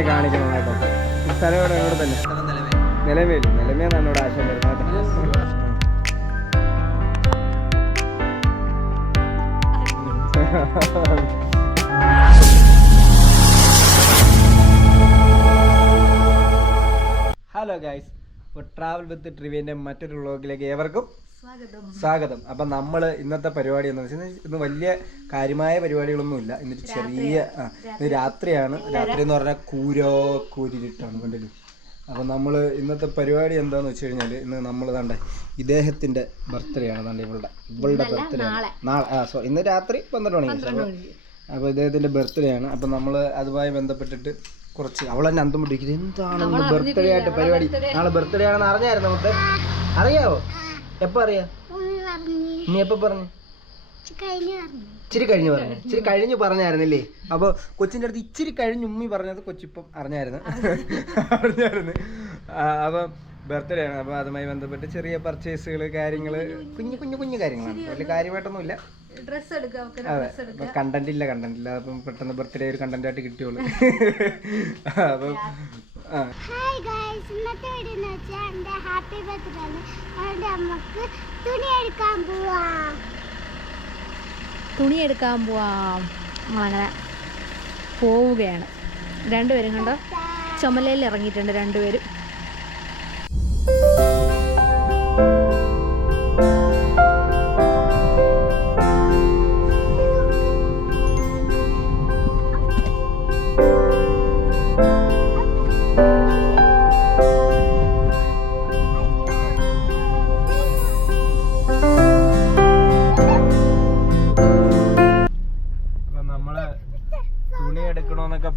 ആശാനെ കാണിക്കണം കേട്ടോ. ഈ സ്ഥലം ഇവിടെ ഇവിടെ തന്നെ നിലമേന്നാണ് ഇവിടെ ആശാൻ വരുന്നത്. ഹലോ ഗൈസ്, ഇപ്പോൾ ട്രാവൽ വിത്ത് ട്രിവിൻ്റെ മറ്റൊരു വ്ളോഗിലേക്ക് ഏവർക്കും സ്വാഗതം. അപ്പം നമ്മൾ ഇന്നത്തെ പരിപാടി എന്താണെന്ന് വെച്ചാൽ ഇന്ന് വലിയ കാര്യമായ പരിപാടികളൊന്നുമില്ല. ഇന്നൊരു ചെറിയ ഇന്ന് രാത്രിയാണ്. രാത്രി എന്ന് പറഞ്ഞാൽ കൂരിട്ടാണ് കണ്ടില്ലേ. അപ്പം നമ്മൾ ഇന്നത്തെ പരിപാടി എന്താണെന്ന് വെച്ച് കഴിഞ്ഞാൽ ഇന്ന് നമ്മൾ കണ്ടേ ഇദ്ദേഹത്തിൻ്റെ ബർത്ത്ഡേ ആണ്. കണ്ടേ ഇവളുടെ ബർത്ത്ഡേ ആണ് നാളെ. ഇന്ന് രാത്രി 12 മണിക്ക്. അപ്പോൾ ഇദ്ദേഹത്തിൻ്റെ ബർത്ത്ഡേ ആണ്. അപ്പം നമ്മൾ അതുമായി ബന്ധപ്പെട്ടിട്ട് കുറച്ച് അവളെന്നെ അന്തം പിടിക്കുന്നത് എന്താണ് ബർത്ത്ഡേ ആയിട്ട് പരിപാടി. നാളെ ബർത്ത്ഡേ ആണെന്ന് അറിഞ്ഞായിരുന്നു നമുക്ക്. അറിയാവോ? എപ്പോ അറിയാ? നീ എപ്പോ പറഞ്ഞു? ഇച്ചിരി കഴിഞ്ഞ് പറഞ്ഞായിരുന്നില്ലേ? അപ്പൊ കൊച്ചിന്റെ അടുത്ത് ഇച്ചിരി കഴിഞ്ഞ് ഉമ്മി പറഞ്ഞത് കൊച്ചിപ്പം അറിഞ്ഞായിരുന്നു. അപ്പം ബർത്ത്ഡേ ആണ്. അപ്പൊ അതുമായി ബന്ധപ്പെട്ട് ചെറിയ പർച്ചേസുകൾ, കാര്യങ്ങള്, കുഞ്ഞു കാര്യങ്ങളാണ്. വലിയ കാര്യമായിട്ടൊന്നുമില്ല. അതെ, കണ്ടന്റ് ഇല്ല. അപ്പം പെട്ടെന്ന് ബർത്ത്ഡേ ഒരു കണ്ടന്റ് ആയിട്ട് കിട്ടിയോളൂ. അപ്പം തുണി എടുക്കാൻ പോവാം. അങ്ങനെ പോവുകയാണ്. രണ്ടുപേരും കണ്ടോ ചുമലയിൽ ഇറങ്ങിയിട്ടുണ്ട് രണ്ടുപേരും.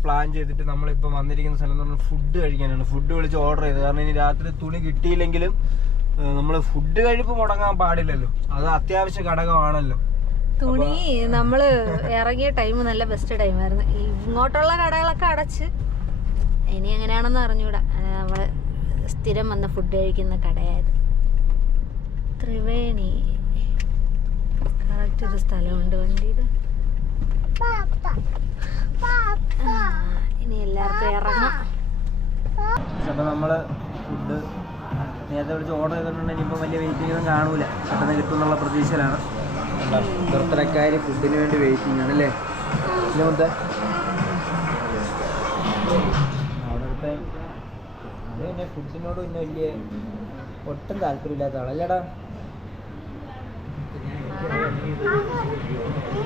പ്ലാൻ ചെയ്തിട്ട് നമ്മളിപ്പോൾ വന്നിരിക്കുന്ന സ്ഥലം എന്ന് പറഞ്ഞാൽ ഫുഡ് കഴിക്കാനാണ്. ഫുഡ് വിളിച്ച് ഓർഡർ ചെയ്ത്. കാരണം ഇനി രാത്രി തുണി കിട്ടിയില്ലെങ്കിലും നമ്മൾ ഫുഡ് കഴിപ്പ് മുടങ്ങാൻ പാടില്ലല്ലോ. അത് അത്യാവശ്യ ഘടകമാണല്ലോ. തുണി നമ്മൾ ഇറങ്ങിയ ടൈം നല്ല ബെസ്റ്റ് ടൈമായിരുന്നു. ഇങ്ങോട്ടുള്ള കടകളൊക്കെ അടച്ച്. ഇനി എങ്ങനെയാണെന്ന് അറിഞ്ഞൂടാ. നമ്മൾ സ്ഥിരം വന്ന് ഫുഡ് കഴിക്കുന്ന കടയായത് ത്രിവേണി. കറക്റ്റ് ഒരു സ്ഥലമുണ്ട് വണ്ടിയുടെ. ഇനി എല്ലാവർക്കും ഇറങ്ങാം. അപ്പം നമ്മൾ ഫുഡ് നേരത്തെ വിളിച്ച് ഓർഡർ ചെയ്തിട്ടുണ്ടെങ്കിൽ ഇനിയിപ്പോൾ വലിയ വെയിറ്റിംഗ് ഒന്നും കാണൂല. പെട്ടെന്ന് കിട്ടുമെന്നുള്ള പ്രതീക്ഷയിലാണ്. ബർത്ത്ഡേക്കാർ ഫുഡിന് വേണ്ടി വെയിറ്റിംഗ് ആണ് അല്ലേ? ഇന്നത്തെ അവിടുത്തെ അത് പിന്നെ ഫുഡിനോട് പിന്നെ വലിയ ഒട്ടും താല്പര്യമില്ലാത്ത ആളല്ലേടാ.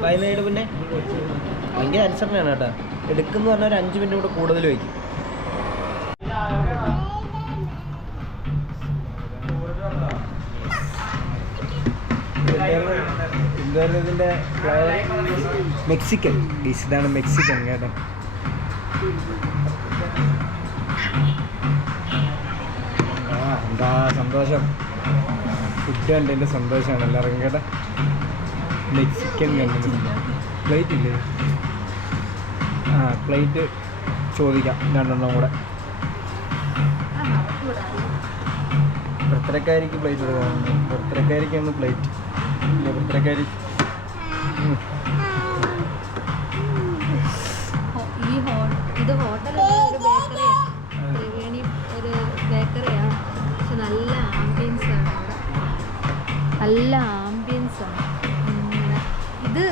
വൈകുന്നേരം പിന്നെ ഭയങ്കര അനുസരണയാണ് കേട്ടോ. എടുക്കുന്ന പറഞ്ഞാൽ ഒരു 5 മിനിറ്റ് കൂടെ കൂടുതൽ വയ്ക്കും. എന്തായാലും ഇതിൻ്റെ മെക്സിക്കൻ ഡിഷ്. ഇതാണ് മെക്സിക്കൻ കേട്ടോ. എന്താ സന്തോഷം. ഫുഡ് കണ്ടതിൻ്റെ സന്തോഷമാണ് എല്ലാവർക്കും കേട്ടോ. മെക്സിക്കൻ കണ്ടിട്ടുണ്ട്. പ്ലേറ്റ് ഇല്ലേ? പ്ലേറ്റ് ചോദിക്കാം 2 കൂടെ. ബർത്ത്ഡേക്കാരിക്ക് പ്ലേറ്റ് കൊടുക്കാറുണ്ട്. ബർത്ത്ഡേക്കാരിക്കാണ് പ്ലേറ്റ്. ഇല്ല ബർത്ത്ഡേക്കാരി ഇത് ഹോട്ടലല്ല, ഒരു ബേക്കറിയാണ്. ത്രിവേണി ഒരു ബേക്കറിയാണ്. പക്ഷെ നല്ല ആംബിയൻസാണ് അവിടെ. നല്ല ആംബിയൻസാണ്. ഇത്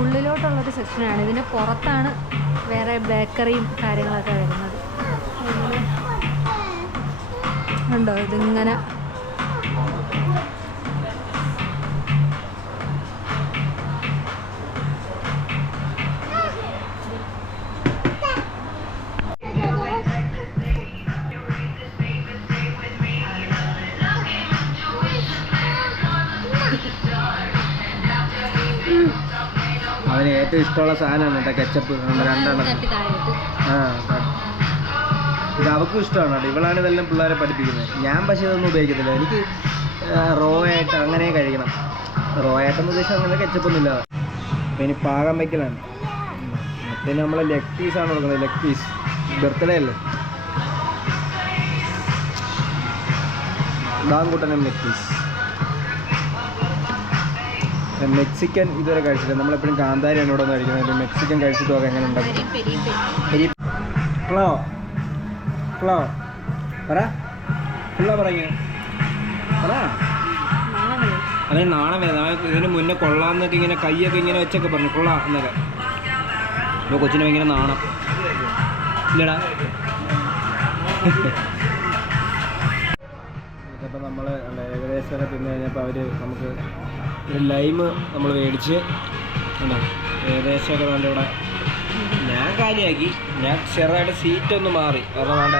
ഉള്ളിലോട്ടുള്ളൊരു സെക്ഷനാണ്. ഇതിന് പുറത്താണ് വേറെ ബേക്കറിയും കാര്യങ്ങളൊക്കെ വരുന്നത്. ഉണ്ടോ ഇതിങ്ങനെ അവന് ഏറ്റവും ഇഷ്ടമുള്ള സാധനമാണ് കേട്ടോ കെച്ചപ്പ്. 2 ഇത് അവൾക്കും ഇഷ്ടമാണ് കേട്ടോ. ഇവളാണ് ഇതെല്ലാം പിള്ളേരെ പഠിപ്പിക്കുന്നത്. ഞാൻ പക്ഷേ ഇതൊന്നും ഉപയോഗിക്കത്തില്ല. എനിക്ക് റോ ആയിട്ട് അങ്ങനെ കഴിക്കണം. റോ ആയിട്ടെന്ന് ഉദ്ദേശിച്ചാൽ അങ്ങനെ കെച്ചപ്പൊന്നും ഇല്ലാതെ. അപ്പം ഇനി പാകം വയ്ക്കലാണ്. മറ്റേ നമ്മൾ ലെഗ് പീസാണ് കൊടുക്കുന്നത്. ലെഗ് പീസ് ബർത്ത്ഡേ അല്ലേ. ഡാങ്കൂട്ടനും ലെഗ് പീസ്. മെക്സിക്കൻ ഇതുവരെ കഴിച്ചില്ല. നമ്മളെപ്പോഴും കാന്താരിയാണ് ഇവിടെ നിന്ന് കഴിക്കുന്നത്. മെക്സിക്കൻ കഴിച്ചിട്ട് നോക്കാം എങ്ങനെ ഉണ്ടാവും. ഹലോ കൊള്ളാമോ പറ കൊള്ളാ പറഞ്ഞു പറ. അതിന് നാളെ ഇതിന് മുന്നേ കൊള്ളാന്നൊക്കെ ഇങ്ങനെ കൈയൊക്കെ ഇങ്ങനെ വെച്ചൊക്കെ പറഞ്ഞു കൊള്ളാം എന്നൊക്കെ. ഇപ്പോൾ കൊച്ചിന് ഭയങ്കര നാണം ഇല്ലടാ. ഇതപ്പോൾ നമ്മൾ ഏകദേശം തിന്നു കഴിഞ്ഞപ്പോൾ അവർ നമുക്ക് ഒരു ലൈമ് നമ്മൾ മേടിച്ച് എന്താ ഏകദേശമൊക്കെ നല്ല ഇവിടെ ഞാൻ കാര്യമാക്കി. ഞാൻ ചെറുതായിട്ട് സീറ്റൊന്ന് മാറി കാരണം വേണ്ട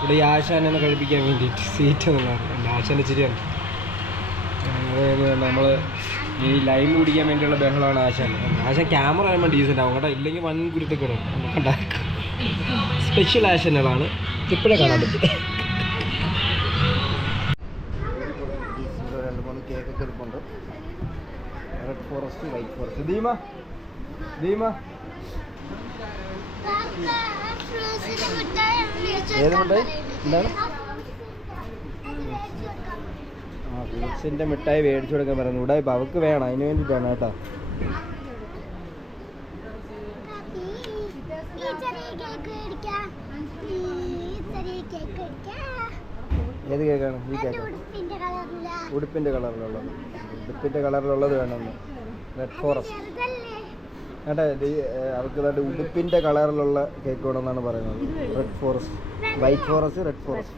ഇവിടെ ഈ ആശാനൊന്ന് കഴിപ്പിക്കാൻ വേണ്ടിയിട്ട് സീറ്റൊന്ന് മാറി. ആശാൻ്റെ ചിരിയാണ്. നമ്മൾ ഈ ലൈം കുടിക്കാൻ വേണ്ടിയുള്ള ബഹളമാണ് ആശാൻ. ആശാൻ ക്യാമറ ആകുമ്പോൾ ഡീസൻ്റ് ആവും കേട്ടോ, ഇല്ലെങ്കിൽ വൻ കുരുത്തൊക്കെ ഉണ്ടാക്കും. സ്പെഷ്യൽ ആശനുകളാണ് ഇപ്പോഴേ കാണാൻ പറ്റും. 2-3 കേക്കൊക്കെ ഇരിപ്പുണ്ട്. Red forest, white forest. Deema ഏത് മിഠായി എന്താണ്? ഫ്രൂട്ട്സിൻ്റെ മിഠായി മേടിച്ചു കൊടുക്കാൻ പറയുന്നു. ഇവിടെ ഇപ്പം അവൾക്ക് വേണം, അതിന് വേണ്ടിയിട്ടാണ് കേട്ടോ. ഏത് കേക്കാണ്? ഈ കേക്ക് ഉടുപ്പിൻ്റെ കളറിലുള്ളത്. ഉടുപ്പിൻ്റെ കളറിലുള്ളത് വേണമെന്ന്. റെഡ് ഫോറസ്റ്റ് കേട്ടെ. അവർക്ക് നല്ല ഉടുപ്പിൻ്റെ കളറിലുള്ള കേക്ക് വേണമെന്നാണ് പറയുന്നത്. Red forest, white forest, red forest,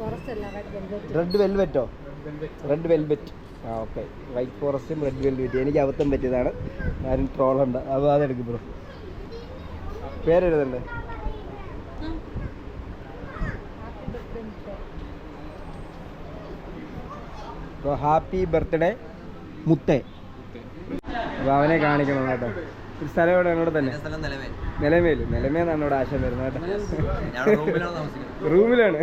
red വെൽവെറ്റോ? Red velvet. ആ ഓക്കെ. വൈറ്റ് ഫോറസ്റ്റും റെഡ് വെൽവെറ്റ്. എനിക്ക് അബദ്ധം പറ്റിയതാണ്, ആരും ട്രോളുണ്ട്. അപ്പോൾ അതെടുക്കും ബ്രോ. പേരെഴുതണ്ടേ? അപ്പോൾ ഹാപ്പി ബർത്ത്ഡേ മുത്തേ. അപ്പോൾ അവനെ കാണിക്കണം കേട്ടോ. ഒരു സ്ഥലം ഇവിടെ എന്നോട് തന്നെ നിലമേന്നാണ് ഇവിടെ ആശം വരുന്നത് കേട്ടോ. റൂമിലാണ്.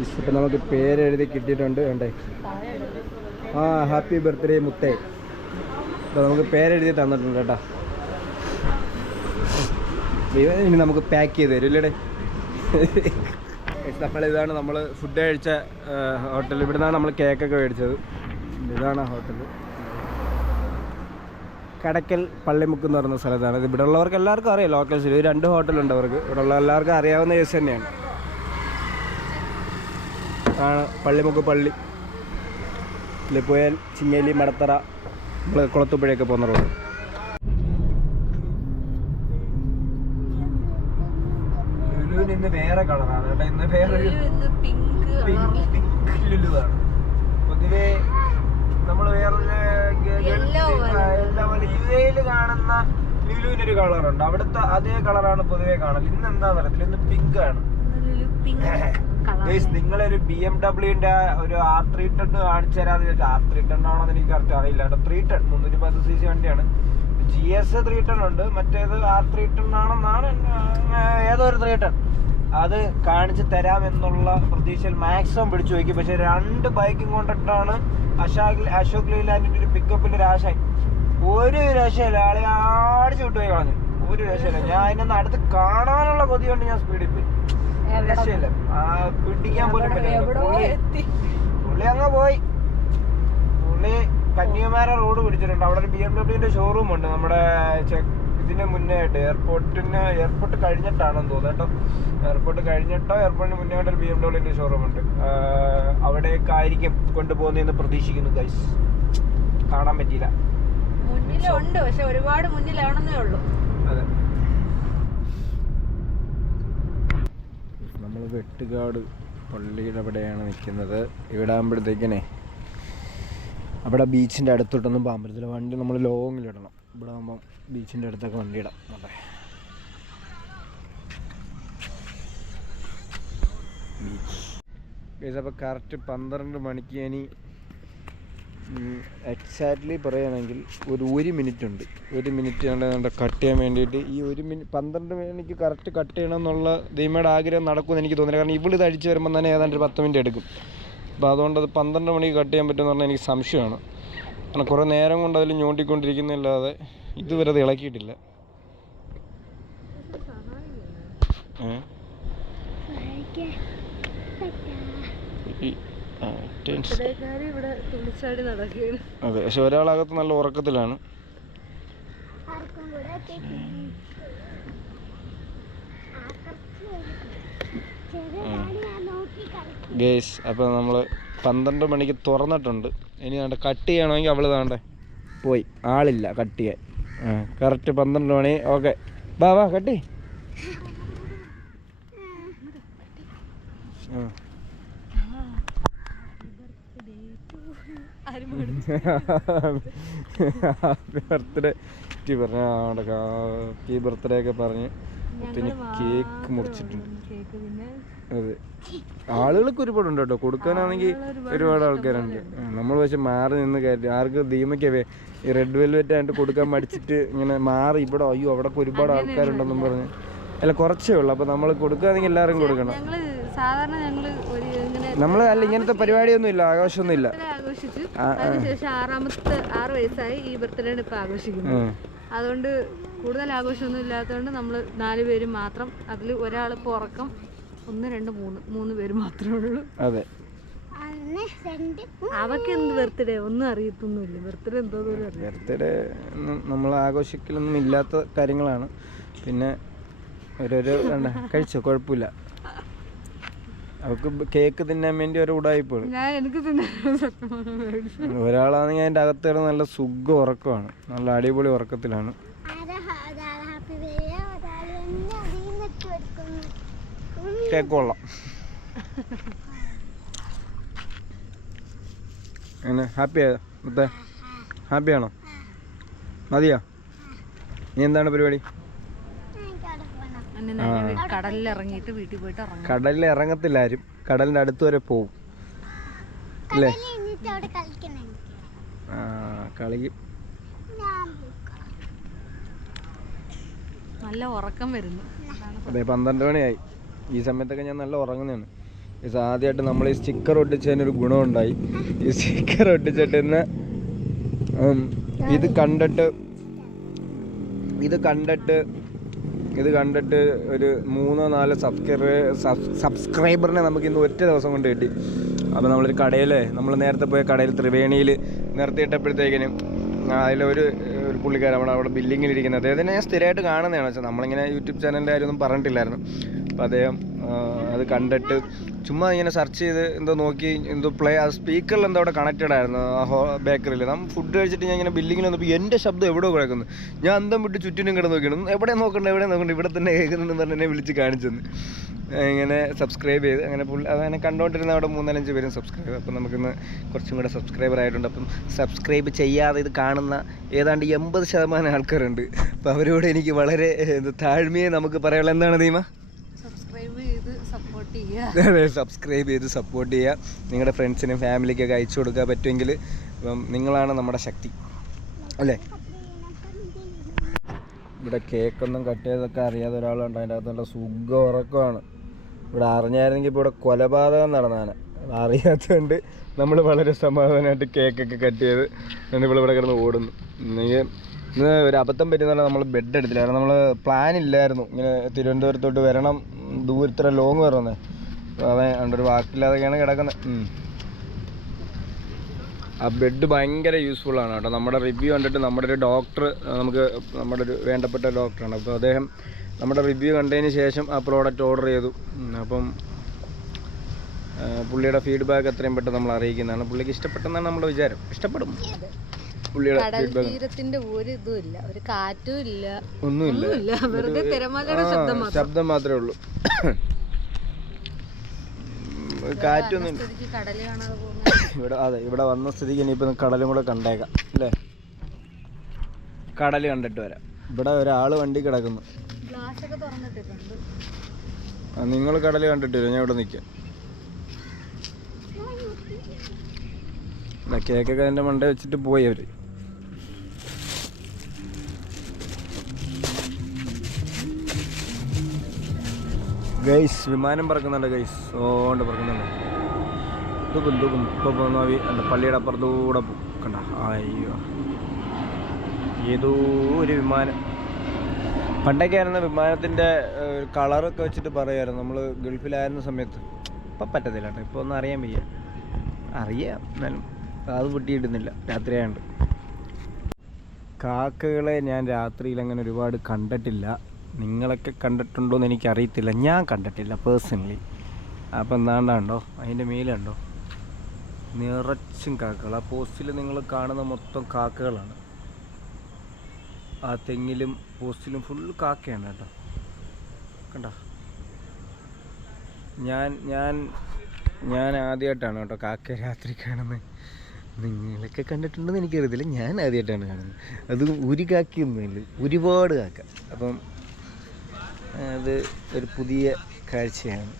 ഇപ്പം നമുക്ക് പേരെഴുതി കിട്ടിയിട്ടുണ്ട് വേണ്ടേ. ആ ഹാപ്പി ബർത്ത്ഡേ മുത്തേ. അപ്പോൾ നമുക്ക് പേരെഴുതി തന്നിട്ടുണ്ട് കേട്ടോ. ഇനി നമുക്ക് പാക്ക് ചെയ്ത് തരും ഇല്ലേടെ. നമ്മളിതാണ് നമ്മൾ ഫുഡ് കഴിച്ച ഹോട്ടൽ. ഇവിടുന്നാണ് നമ്മൾ കേക്കൊക്കെ മേടിച്ചത്. ഇതാണ് ഹോട്ടൽ. കടക്കൽ പള്ളിമുക്ക് എന്ന് പറയുന്ന സ്ഥലത്താണ്. ഇത് ഇവിടെ ഉള്ളവർക്ക് എല്ലാവർക്കും അറിയാം. ലോക്കൽസിൽ 2 ഹോട്ടലുണ്ട് അവർക്ക്. ഇവിടെ ഉള്ള എല്ലാവർക്കും അറിയാവുന്ന കേസ് തന്നെയാണ്. പള്ളിമുക്ക് പള്ളി ഇതിൽ പോയാൽ ചിങ്ങേലി, മടത്തറ, നമ്മൾ കുളത്തുപുഴയൊക്കെ പോകുന്ന റോഡ്. ലുലുവിന് ഇന്ന് വേറെ കളറാണ് കേട്ടോ. ഇന്ന് വേറൊരു പിങ്ക് ലുലുവാണ്. പൊതുവേ നമ്മൾ വേറൊരു യുഎയിൽ കാണുന്ന ലുലുവിനൊരു കളറുണ്ട്. അവിടുത്തെ അതേ കളറാണ് പൊതുവേ കാണല്. ഇന്ന് എന്താണെന്ന് അറിയത്തില്ല, ഇന്ന് പിങ്ക് ആണ്. നിങ്ങളൊരു BMW-ന്റെ ഒരു R310 കാണിച്ചു തരാന്ന് ചോദിച്ചാൽ R310 ആണോന്ന് എനിക്ക് കറക്റ്റ് അറിയില്ല കേട്ടോ. 310 310cc വണ്ടിയാണ്. GS 310 ഉണ്ട്. മറ്റേത് R310 ആണെന്നാണ് ഏതോ ഒരു 310. അത് കാണിച്ച് തരാമെന്നുള്ള പ്രതീക്ഷയിൽ മാക്സിമം പിടിച്ചു വയ്ക്കും. പക്ഷെ 2 ബൈക്കും കൊണ്ടിട്ടാണ് അശോക് ലൈലാൻഡിന്റെ ഒരു പിക്കപ്പിൽ ഒരു ആശാൻ. ഒരു രക്ഷയില്ല, ആളെ അടിച്ചു വിട്ടുപോയി കളഞ്ഞു. ഒരു രക്ഷയില്ല. ഞാൻ അതിനൊന്ന് അടുത്ത് കാണാനുള്ള കൊതി കൊണ്ട് ഞാൻ സ്പീഡിൽ പോയി. രക്ഷയില്ല, പിടിക്കാൻ പോലും പറ്റില്ല. പുള്ളി അങ്ങ് പോയി. പുള്ളി കന്യാകുമാരി റോഡ് പിടിച്ചിട്ടുണ്ട്. അവിടെ ഒരു BMW-ന്റെ ഷോറൂം ഉണ്ട് നമ്മുടെ ഇതിന് മുന്നേ ആയിട്ട്. എയർപോർട്ട് കഴിഞ്ഞിട്ടാണെന്ന് തോന്നുന്നു കേട്ടോ. എയർപോർട്ടിന് മുന്നേ ആയിട്ട് ഒരു BMW-ന്റെ ഷോറൂം ഉണ്ട്. അവിടേക്കായിരിക്കും കൊണ്ടുപോകുന്നതെന്ന് പ്രതീക്ഷിക്കുന്നു ഗൈസ്. കാണാൻ പറ്റിയില്ല. മുന്നിലുണ്ട്, പക്ഷെ ഒരുപാട് മുന്നിലാണെന്നേ ഉള്ളൂ. അതെ. നമ്മൾ വെട്ടുകാട് പള്ളിയുടെ അവിടെയാണ് നിൽക്കുന്നത്. ഇവിടെ ആകുമ്പോഴത്തേക്കിനെ അവിടെ ബീച്ചിൻ്റെ അടുത്തോട്ടൊന്നും പോകാൻ പറ്റത്തില്ല. വണ്ടി നമ്മൾ ലോങ്ങിലിടണം. ഇവിടെ ആകുമ്പം ബീച്ചിൻ്റെ അടുത്തൊക്കെ വണ്ടി ഇടാം. അതെ, ബീച്ച്. അപ്പോൾ കറക്റ്റ് 12 മണിക്ക് ഇനി എക്സാക്ട്ലി പറയുകയാണെങ്കിൽ ഒരു മിനിറ്റ് ഉണ്ട്. 1 മിനിറ്റ് കൊണ്ട് കട്ട് ചെയ്യാൻ വേണ്ടിയിട്ട്. ഈ 12 മണിക്ക് കറക്റ്റ് കട്ട് ചെയ്യണം എന്നുള്ള ദൈവയുടെ ആഗ്രഹം നടക്കുമെന്ന് എനിക്ക് തോന്നുന്നില്ല. കാരണം ഇവിടെ ഇത് അടിച്ച് വരുമ്പോൾ തന്നെ ഏതാണ്ട് ഒരു 10 മിനിറ്റ് എടുക്കും. അപ്പോൾ അതുകൊണ്ട് അത് 12 മണിക്ക് കട്ട് ചെയ്യാൻ പറ്റുമെന്ന് പറഞ്ഞാൽ എനിക്ക് സംശയമാണ്. കാരണം കുറേ നേരം കൊണ്ട് അതിൽ ഞോണ്ടിക്കൊണ്ടിരിക്കുന്നില്ലാതെ ഇതുവരെ അത് ഇളക്കിയിട്ടില്ല. അതെ, പക്ഷെ ഒരാളകത്ത് നല്ല ഉറക്കത്തിലാണ്. ഗേസ് അപ്പോൾ നമ്മൾ 12 മണിക്ക് തുറന്നിട്ടുണ്ട്. ഇനി വേണ്ട കട്ട് ചെയ്യണമെങ്കിൽ അവൾ വേണ്ടേ പോയി, ആളില്ല കട്ട് ചെയ്യാൻ. കറക്റ്റ് 12 മണി. ഓക്കെ വാ വാ കട്ടി. ബർത്ത്ഡേ പറഞ്ഞ അവിടെ ഹാപ്പി ബർത്ത്ഡേ ഒക്കെ പറഞ്ഞ് പിന്നെ കേക്ക് മുറിച്ചിട്ടുണ്ട്. അതെ, ആളുകൾക്ക് ഒരുപാടുണ്ട് കേട്ടോ, കൊടുക്കാനാണെങ്കിൽ ഒരുപാട് ആൾക്കാരുണ്ട്. നമ്മൾ പക്ഷെ മാറി നിന്ന് കയറ്റി ആർക്ക് ധീമയ്ക്കവേ ഈ റെഡ് വെൽവെറ്റ് ആയിട്ട് കൊടുക്കാൻ മടിച്ചിട്ട് ഇങ്ങനെ മാറി ഇവിടെ അയ്യോ അവിടെ ഒരുപാട് ആൾക്കാരുണ്ടെന്നും പറഞ്ഞ്. അല്ല കുറച്ചേ ഉള്ളു, അപ്പോൾ നമ്മൾ കൊടുക്കുകയാണെങ്കിൽ എല്ലാവരും കൊടുക്കണം. നമ്മൾ അല്ല ഇങ്ങനത്തെ പരിപാടിയൊന്നും ഇല്ല, ആഘോഷമൊന്നും ഇല്ല. അതിനുശേഷം 6 വയസ്സായി ഈ ബർത്ത്ഡേ ഇപ്പൊ ആഘോഷിക്കുന്നു. അതുകൊണ്ട് കൂടുതൽ ആഘോഷമൊന്നും ഇല്ലാത്തതുകൊണ്ട് നമ്മൾ 4 പേര് മാത്രം. അതിൽ ഒരാളിപ്പോൾ ഉറക്കം 1 2 3 പേര് മാത്രമേ ഉള്ളൂ. അതെ, അവക്ക് എന്ത് ബർത്ത്ഡേ ഒന്നും അറിയത്തൊന്നുമില്ല. ബർത്ത്ഡേ എന്തോ ബർത്ത്ഡേ നമ്മൾ ആഘോഷിക്കലൊന്നും ഇല്ലാത്ത കാര്യങ്ങളാണ്. പിന്നെ ഓരോരോ കഴിച്ചോ കുഴപ്പമില്ല. അവർക്ക് കേക്ക് തിന്നാൻ വേണ്ടി ഒരു ഉടായിപ്പോഴും. ഒരാളാണെങ്കിൽ അതിൻ്റെ അകത്ത് നല്ല സുഖം ഉറക്കമാണ്, നല്ല അടിപൊളി ഉറക്കത്തിലാണ്. കേക്ക് കൊള്ളാം. അങ്ങനെ ഹാപ്പിയായോ മുത്തേ? ഹാപ്പിയാണോ? മതിയോ? ഇനി എന്താണ് പരിപാടി? കടലിലിറങ്ങിയിട്ട് വീട്ടിൽ പോയിട്ട് ഇറങ്ങും. കടലിൽ ഇറങ്ങത്തില്ല ആരും, കടലിൻ്റെ അടുത്ത് വരെ പോവും അല്ലേ? കളിക്കും. നല്ല ഉറക്കം വരുന്നു. അതെ, 12 മണിയായി. ഈ സമയത്തൊക്കെ ഞാൻ നല്ല ഉറങ്ങുന്നതാണ്. ആദ്യമായിട്ട് നമ്മൾ ഈ സ്റ്റിക്കർ ഒട്ടിച്ചതിനൊരു ഗുണമുണ്ടായി. ഈ സ്റ്റിക്കർ ഒട്ടിച്ചിട്ട് ഇത് കണ്ടിട്ട് ഒരു 3-4 സബ്സ്ക്രൈബറിനെ നമുക്ക് ഇന്ന് ഒറ്റ ദിവസം കൊണ്ട് കിട്ടി. അപ്പോൾ നമ്മളൊരു കടയിൽ, നമ്മൾ നേരത്തെ പോയ കടയിൽ ത്രിവേണിയിൽ നിർത്തിയിട്ടപ്പോഴത്തേക്കിനും അതിലൊരു പുള്ളിക്കാരൻ അവിടെ ബില്ലിങ്ങിലിരിക്കുന്നത് അദ്ദേഹത്തിനെ ഞാൻ സ്ഥിരമായിട്ട് കാണുന്നതാണ്. വെച്ചാൽ നമ്മളിങ്ങനെ യൂട്യൂബ് ചാനലിൻ്റെ കാര്യമൊന്നും പറഞ്ഞിട്ടില്ലായിരുന്നു. അപ്പോൾ അദ്ദേഹം അത് കണ്ടിട്ട് ചുമ്മാ ഇങ്ങനെ സെർച്ച് ചെയ്ത് എന്തോ നോക്കി, എന്തോ സ്പീക്കറിൽ എന്തോ അവിടെ കണക്റ്റഡ് ആയിരുന്നു ആ ബേക്കറിയിൽ. നമ്മൾ ഫുഡ് കഴിച്ചിട്ട് ഞാൻ ഇങ്ങനെ ബില്ലിങ്ങിൽ വന്നപ്പോൾ എൻ്റെ ശബ്ദം എവിടെയോ കിടക്കുന്നു. ഞാൻ അന്തം വിട്ട് ചുറ്റിനും കിടന്ന് നോക്കണം, എവിടെ നോക്കണ്ട ഇവിടെ തന്നെ കേൾക്കുന്നെന്ന് പറഞ്ഞ് എന്നെ വിളിച്ച് കാണിച്ചെന്ന്. ഇങ്ങനെ സബ്സ്ക്രൈബ് ചെയ്ത് അങ്ങനെ അതങ്ങനെ കണ്ടുകൊണ്ടിരുന്ന അവിടെ 3-4 പേരും സബ്സ്ക്രൈബ്. അപ്പം നമുക്കിന്ന് കുറച്ചും കൂടെ സബ്സ്ക്രൈബർ ആയിട്ടുണ്ട്. അപ്പം സബ്സ്ക്രൈബ് ചെയ്യാതെ ഇത് കാണുന്ന ഏതാണ്ട് 80% ആൾക്കാരുണ്ട്. അപ്പോൾ അവരോട് എനിക്ക് വളരെ താഴ്മയെ നമുക്ക് പറയാനുള്ള എന്താണ് ദീമ? അതെ, സബ്സ്ക്രൈബ് ചെയ്ത് സപ്പോർട്ട് ചെയ്യുക. നിങ്ങളുടെ ഫ്രണ്ട്സിനും ഫാമിലിക്കൊക്കെ അയച്ചു കൊടുക്കാൻ പറ്റുമെങ്കിൽ നിങ്ങളാണ് നമ്മുടെ ശക്തി അല്ലേ? ഇവിടെ കേക്കൊന്നും കട്ട് ചെയ്തൊക്കെ അറിയാതെ ഒരാളുണ്ട്, അതിൻ്റെ അകത്ത് നല്ല സുഖം ഉറക്കമാണ്. ഇവിടെ അറിഞ്ഞായിരുന്നെങ്കിൽ ഇപ്പോൾ ഇവിടെ കൊലപാതകം നടന്നാണ്. അറിയാത്തതുകൊണ്ട് നമ്മൾ വളരെ സമാധാനമായിട്ട് കേക്കൊക്കെ കട്ട് ചെയ്ത് ഇവിടെ കിടന്ന് ഓടുന്നു. ഇന്ന് ഒരു അബദ്ധം പറ്റുന്ന നമ്മൾ ബെഡ് എടുത്തില്ല. കാരണം നമ്മൾ പ്ലാൻ ഇല്ലായിരുന്നു ഇങ്ങനെ തിരുവനന്തപുരത്തോട്ട് വരണം, ഇത്ര ലോങ് വരുന്നത്. അവൻ ഒരു വാക്കില്ലാതെയൊക്കെയാണ് കിടക്കുന്നത്. ആ ബെഡ് ഭയങ്കര യൂസ്ഫുള്ളാണ് കേട്ടോ. നമ്മുടെ റിവ്യൂ കണ്ടിട്ട് നമ്മുടെ ഒരു ഡോക്ടർ, നമ്മുടെ ഒരു വേണ്ടപ്പെട്ട ഡോക്ടറാണ്. അപ്പോൾ അദ്ദേഹം നമ്മുടെ റിവ്യൂ കണ്ടതിന് ശേഷം ആ പ്രോഡക്റ്റ് ഓർഡർ ചെയ്തു. അപ്പം പുള്ളിയുടെ ഫീഡ്ബാക്ക് എത്രയും പെട്ടെന്ന് നമ്മൾ അറിയിക്കുന്നതാണ്. പുള്ളിക്ക് ഇഷ്ടപ്പെട്ടെന്നാണ് നമ്മുടെ വിചാരം. ഇഷ്ടപ്പെടും. പുള്ളിയുടെ തീരത്തിന്റെ ഒരു ഇതും ഇല്ല, ഒരു കാറ്റും ഇല്ല, ഒന്നുമില്ല, വെറുതെ തിരമാലയുടെ ശബ്ദം മാത്രമേ ഉള്ളൂ. കാറ്റൊന്നും ഇവിടെ. അതെ, ഇവിടെ വന്ന സ്ഥിതിക്ക് ഇനിയിപ്പോൾ കടലും കൂടെ കണ്ടേക്കാം അല്ലേ? കടൽ കണ്ടിട്ട് വരാം. ഇവിടെ ഒരാൾ വണ്ടി കിടക്കുന്നു. നിങ്ങൾ കടൽ കണ്ടിട്ട് വരും, ഞാൻ ഇവിടെ നിൽക്കാം. കേക്കൊക്കെ എൻ്റെ മണ്ടേ വെച്ചിട്ട് പോയി അവർ. ഗൈസ്, വിമാനം പറക്കുന്നുണ്ട് ഗൈസ്, ഓണ്ട് പറക്കുന്നുണ്ട്. തൂക്കും ഇപ്പോൾ പോകുന്ന എൻ്റെ പള്ളിയുടെ അപ്പുറത്തൂടെ പോകും കണ്ട. അയ്യോ, ഏതോ ഒരു വിമാനം. പണ്ടൊക്കെ ആയിരുന്ന വിമാനത്തിൻ്റെ കളറൊക്കെ വെച്ചിട്ട് പറയുമായിരുന്നു നമ്മൾ ഗൾഫിലായിരുന്ന സമയത്ത്. ഇപ്പം പറ്റത്തില്ല കേട്ടോ, ഇപ്പോൾ ഒന്നും അറിയാൻ വയ്യ. അറിയാം, എന്നാലും അത് പൊട്ടിയിടുന്നില്ല, രാത്രിയായുണ്ട്. കാക്കകളെ ഞാൻ രാത്രിയിൽ അങ്ങനെ ഒരുപാട് കണ്ടിട്ടില്ല. നിങ്ങളൊക്കെ കണ്ടിട്ടുണ്ടോ എന്ന് എനിക്കറിയത്തില്ല, ഞാൻ കണ്ടിട്ടില്ല പേഴ്സണലി. അപ്പം എന്താണ്ടോ അതിൻ്റെ മേലുണ്ടോ നിറച്ചും കാക്കകൾ. ആ പോസ്റ്റിൽ നിങ്ങൾ കാണുന്ന മൊത്തം കാക്കകളാണ്. ആ തെങ്ങിലും പോസ്റ്റിലും ഫുള്ള് കാക്കയാണ് കേട്ടോ. കണ്ടോ, ഞാൻ ആദ്യമായിട്ടാണ് കേട്ടോ കാക്ക രാത്രി കാണുന്നത്. നിങ്ങളൊക്കെ കണ്ടിട്ടുണ്ടെന്ന് എനിക്കറിയത്തില്ല, ഞാൻ ആദ്യമായിട്ടാണ് കാണുന്നത്. അത് ഒരു കാക്കയൊന്നുമില്ല, ഒരുപാട് കാക്ക. അപ്പം അത് ഒരു പുതിയ കാഴ്ചയാണ്.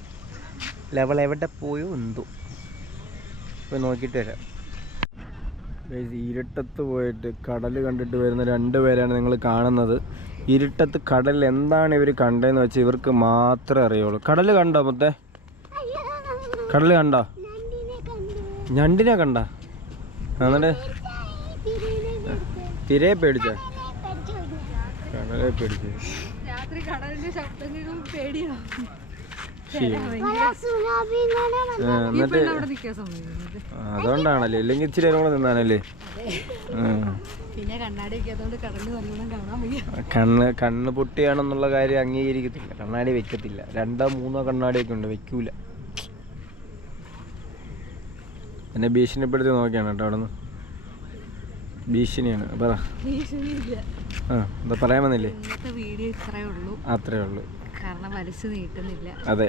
ലെവൽ എവിടെ പോയോ എന്തോ, ഇപ്പോൾ നോക്കിയിട്ട് വരാം. ഇരുട്ടത്ത് പോയിട്ട് കടൽ കണ്ടിട്ട് വരുന്ന 2 പേരാണ് നിങ്ങൾ കാണുന്നത്. ഇരുട്ടത്ത് കടൽ എന്താണ് ഇവർ കണ്ടതെന്ന് വെച്ചാൽ ഇവർക്ക് മാത്രമേ അറിയുള്ളൂ. കടൽ കണ്ടോ മുത്തേ? കടൽ കണ്ടോ? ഞണ്ടിനെ കണ്ട? എന്നിട്ട് തിരയെ പേടിച്ച? കടലെ പേടിച്ചു. എന്നിട്ട് അതുകൊണ്ടാണല്ലേ, ഇല്ലെങ്കിൽ ഇച്ചിരി നേരം കൂടെ നിന്നാനല്ലേ. കണ്ണ് പൊട്ടിയാണെന്നുള്ള കാര്യം അംഗീകരിക്കത്തില്ല, കണ്ണാടി വെക്കത്തില്ല. 2-3 കണ്ണാടിയൊക്കെ ഉണ്ട്, വെക്കൂല. എന്നെ ഭീഷണിപ്പെടുത്തി നോക്കിയാണ് കേട്ടോ അവിടെ നിന്ന്. ഭീഷണിയാണ്. പറ. എന്താ പറയാൻ വന്നില്ലേ? അത്രേ ഉള്ളൂ. കാരണം വലിച്ചു നീട്ടുന്നില്ല. അതെ,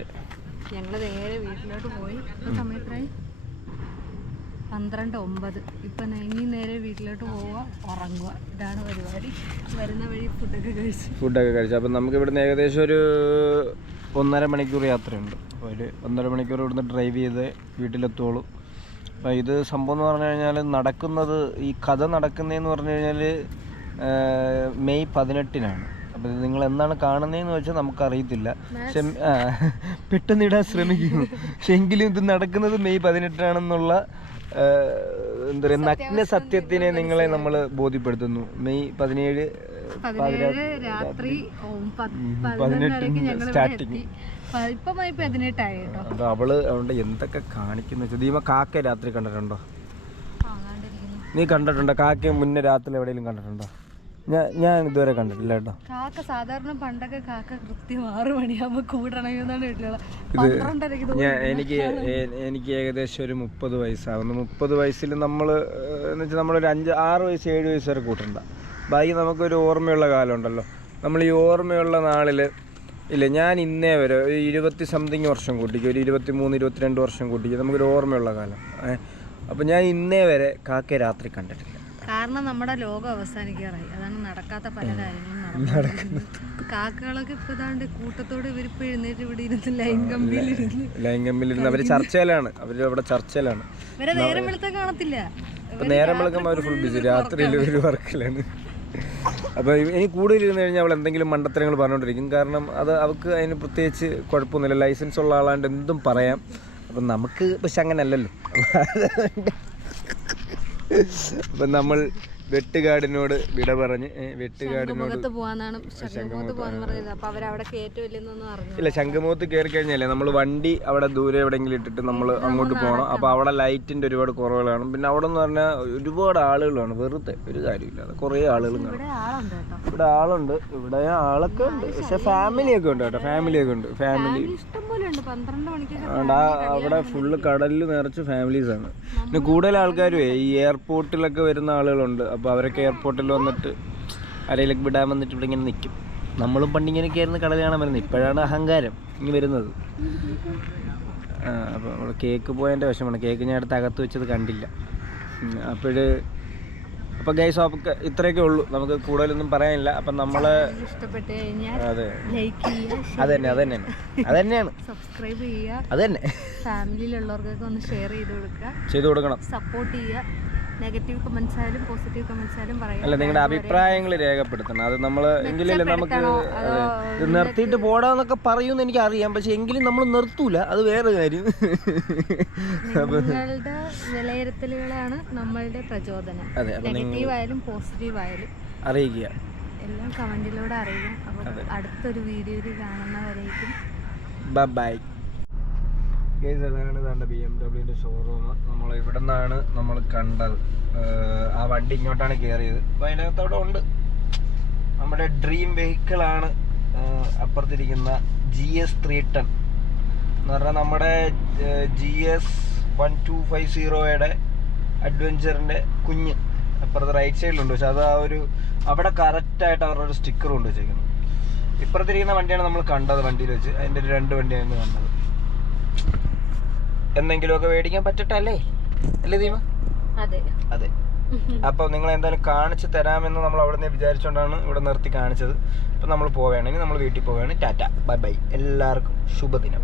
ഞങ്ങള് നേരെ വീട്ടിലോട്ട് പോയി. സമയത്തായി 12:09. ഇപ്പൊ ഇനി നേരെ വീട്ടിലോട്ട് പോവുക, ഉറങ്ങുക, ഇതാണ് പരിപാടി. വരുന്ന വഴി ഫുഡൊക്കെ കഴിച്ചു. അപ്പം നമുക്ക് ഇവിടുന്ന് ഏകദേശം ഒരു 1.5 മണിക്കൂർ യാത്രയുണ്ട്. ഒരു 1.5 മണിക്കൂർ ഇവിടുന്ന് ഡ്രൈവ് ചെയ്ത് വീട്ടിലെത്തുള്ളൂ. അപ്പം ഇത് സംഭവം എന്ന് പറഞ്ഞു കഴിഞ്ഞാൽ നടക്കുന്നത്, ഈ കഥ നടക്കുന്നതെന്ന് പറഞ്ഞു കഴിഞ്ഞാൽ മെയ് 18-നാണ്. അപ്പം നിങ്ങൾ എന്നാണ് കാണുന്നതെന്ന് വെച്ചാൽ നമുക്കറിയത്തില്ല. പക്ഷെ പെട്ടെന്ന് ഇടാൻ ശ്രമിക്കുന്നു. പക്ഷെ എങ്കിലും ഇത് നടക്കുന്നത് മെയ് 18-നാണെന്നുള്ള എന്താ പറയുക നഗ്ന സത്യത്തിനെ നിങ്ങളെ നമ്മൾ ബോധ്യപ്പെടുത്തുന്നു. മെയ് 17 രാത്രി 18 സ്റ്റാർട്ടിങ്. അപ്പൊ അവള് അതുകൊണ്ട് എന്തൊക്കെ കാണിക്കുന്ന വെച്ചാൽ ദീപ കാക്ക രാത്രി കണ്ടിട്ടുണ്ടോ? നീ കണ്ടിട്ടുണ്ടോ കാക്ക മുന്നേ രാത്രി എവിടെയെങ്കിലും കണ്ടിട്ടുണ്ടോ? ഞാൻ ഇതുവരെ കണ്ടിട്ടില്ല കേട്ടോ. കാക്ക സാധാരണ പണ്ടൊക്കെ കാക്ക കൃത്യം 6 മണിയാകുമ്പോ കൂടണമെന്നാണ് എനിക്ക് ഏകദേശം ഒരു 30 വയസ്സാവുന്നു. 30 വയസ്സിൽ നമ്മൾ എന്ന് വെച്ചാൽ നമ്മളൊരു 5-6 വയസ്സ് 7 വയസ്സ് വരെ കൂട്ടണ്ട. ബാക്കി നമുക്കൊരു ഓർമ്മയുള്ള കാലം ഉണ്ടല്ലോ. നമ്മൾ ഈ ഓർമ്മയുള്ള നാളിൽ ഇല്ല, ഞാൻ ഇന്നേ വരെ ഒരു 20-something വർഷം കൂട്ടിക്കും, ഒരു 23-22 വർഷം കൂട്ടിക്കും, നമുക്കൊരു ഓർമ്മയുള്ള കാലം. അപ്പം ഞാൻ ഇന്നേ വരെ കാക്ക രാത്രി കണ്ടിട്ടില്ല. കാരണം നമ്മുടെ ലോകം അവസാനിക്കാറായി, അതാണ് നടക്കാത്ത പല കാര്യങ്ങളും നടക്കുന്നത്. കാക്കകളൊക്കെ ഇപ്പൊ ഇതാണ്ട് കൂട്ടത്തോടെ ഇവരിപ്പോ എഴുന്നേറ്റ് ഇവിടെ ഇരുന്ന് ലൈൻ കമ്പിലിരുന്ന് അവര് ചർച്ചയിലാണ്. ഇവരെ നേരം വെളുത്ത കാണത്തില്ല. നേരം വെളുക്കുമ്പോൾ അവർ ഫുൾ ബിസി, രാത്രിയിൽ ഒരു വർക്കിലാണ്. അപ്പോൾ ഇനി കൂടുതൽ ഇരുന്ന് കഴിഞ്ഞാൽ അവൾ എന്തെങ്കിലും മണ്ടത്തരങ്ങൾ പറഞ്ഞുകൊണ്ടിരിക്കും. കാരണം അത് അവൾക്ക് അതിന് പ്രത്യേകിച്ച് കുഴപ്പമൊന്നുമില്ല, ലൈസൻസ് ഉള്ള ആളാണ്ട് എന്തും പറയാം. അപ്പം നമുക്ക് പക്ഷെ അങ്ങനെ അല്ലല്ലോ. അപ്പം നമ്മൾ വെട്ടുകാടിനോട് വിട പറഞ്ഞ് ഇല്ല, ശംഖുമുഖത്ത് കയറി കഴിഞ്ഞാലേ നമ്മൾ വണ്ടി അവിടെ ദൂരെ എവിടെയെങ്കിലും ഇട്ടിട്ട് നമ്മൾ അങ്ങോട്ട് പോകണം. അപ്പോൾ അവിടെ ലൈറ്റിൻ്റെ ഒരുപാട് കുറവുകളാണ്. പിന്നെ അവിടെ എന്ന് പറഞ്ഞാൽ ഒരുപാട് ആളുകളാണ്, വെറുതെ ഒരു കാര്യമില്ല, കുറേ ആളുകളും കാണും. ഇവിടെ ആളുണ്ട്, ഇവിടെ ആളൊക്കെ ഉണ്ട്, പക്ഷെ ഫാമിലിയൊക്കെ ഉണ്ട് കേട്ടോ. ഫാമിലി അവിടെ ഫുള്ള് കടലിൽ നിറച്ച് ഫാമിലീസാണ്. പിന്നെ കൂടുതൽ ആൾക്കാരും ഈ എയർപോർട്ടിലൊക്കെ വരുന്ന ആളുകളുണ്ട്. അപ്പോൾ അവരൊക്കെ എയർപോർട്ടിൽ വന്നിട്ട് ആരെയിലൊക്കെ വിടാൻ വന്നിട്ട് ഇവിടെ ഇങ്ങനെ നിൽക്കും. നമ്മളും പണ്ടിങ്ങനെയൊക്കെ ആയിരുന്നു കടൽ കാണാൻ വരുന്നത്. ഇപ്പോഴാണ് അഹങ്കാരം ഇങ്ങനെ വരുന്നത്. അപ്പോൾ നമ്മൾ കേക്ക് പോയതിൻ്റെ വിഷമമാണ്. കേക്ക് ഞാൻ അടുത്ത് അകത്ത് വെച്ചത് കണ്ടില്ല. അപ്പോൾ ഗൈസ് ഒക്കെ ഇത്രയൊക്കെ ഉള്ളൂ, നമുക്ക് കൂടുതലൊന്നും പറയാനില്ല. അപ്പം നമ്മൾ അതെ അതന്നെയാണ് സബ്സ്ക്രൈബ് ചെയ്യുക, അതന്നെ ഫാമിലിയിലുള്ളവർക്കൊക്കെ ഒന്ന് ഷെയർ ചെയ്ത് കൊടുക്കണം, സപ്പോർട്ട് ചെയ്യുക. നെഗറ്റീവ് കമന്റ്സ് ആയാലും പോസിറ്റീവ് കമന്റ്സ് ആയാലും പറയാം. അല്ല, നിങ്ങളുടെ അഭിപ്രായങ്ങൾ രേഖപ്പെടുത്തണം. അത് നമ്മൾ എങ്കിലല്ലേ നമുക്ക് നിർത്തിയിട്ട് പോടാന്നൊക്കെ പറയുമെന്ന് എനിക്ക് അറിയാം. പക്ഷെ എങ്കിലും നമ്മൾ നിർത്തൂല, അത് വേറെ കാര്യം. നിങ്ങളുടെ വിലയിരുത്തലുകളാണ് നമ്മളുടെ പ്രചോദനം. നെഗറ്റീവ് ആയാലും പോസിറ്റീവ് ആയാലും അറിയിക്കുക, എല്ലാം കമന്റിലൂടെ അറിയാം. അപ്പോൾ അടുത്തൊരു വീഡിയോയിൽ കാണുന്നവരേക്കും ബൈ. അതാണ് BMW ഷോറൂം. നമ്മൾ ഇവിടെ നിന്നാണ് നമ്മൾ കണ്ടത്. ആ വണ്ടി ഇങ്ങോട്ടാണ് കയറിയത്. അപ്പോൾ അതിനകത്ത് അവിടെ ഉണ്ട് നമ്മുടെ ഡ്രീം വെഹിക്കിളാണ് അപ്പുറത്തിരിക്കുന്ന GS 310 എന്ന് പറഞ്ഞാൽ നമ്മുടെ GS 1250യുടെ അഡ്വഞ്ചറിൻ്റെ കുഞ്ഞ് അപ്പുറത്ത് റൈറ്റ് സൈഡിലുണ്ട്. പക്ഷെ അത് അവിടെ കറക്റ്റായിട്ട് അവരുടെ ഒരു സ്റ്റിക്കർ കൊണ്ട് വെച്ചേക്കുന്നു. ഇപ്പുറത്തിരിക്കുന്ന വണ്ടിയാണ് നമ്മൾ കണ്ടത്, വണ്ടിയിൽ വെച്ച് അതിൻ്റെ ഒരു 2 വണ്ടിയാണ് കണ്ടത്. എന്തെങ്കിലുമൊക്കെ മേടിക്കാൻ പറ്റട്ടല്ലേ അല്ലേ ദീപ? അതെ. അപ്പോൾ നിങ്ങൾ എന്തായാലും കാണിച്ച് തരാമെന്ന് നമ്മൾ അവിടെ നിന്ന് വിചാരിച്ചുകൊണ്ടാണ് ഇവിടെ നിർത്തി കാണിച്ചത്. അപ്പം നമ്മൾ പോവുകയാണ്, ഇനി നമ്മൾ വീട്ടിൽ പോവുകയാണ്. ടാറ്റ, ബൈ ബൈ, എല്ലാവർക്കും ശുഭദിനം.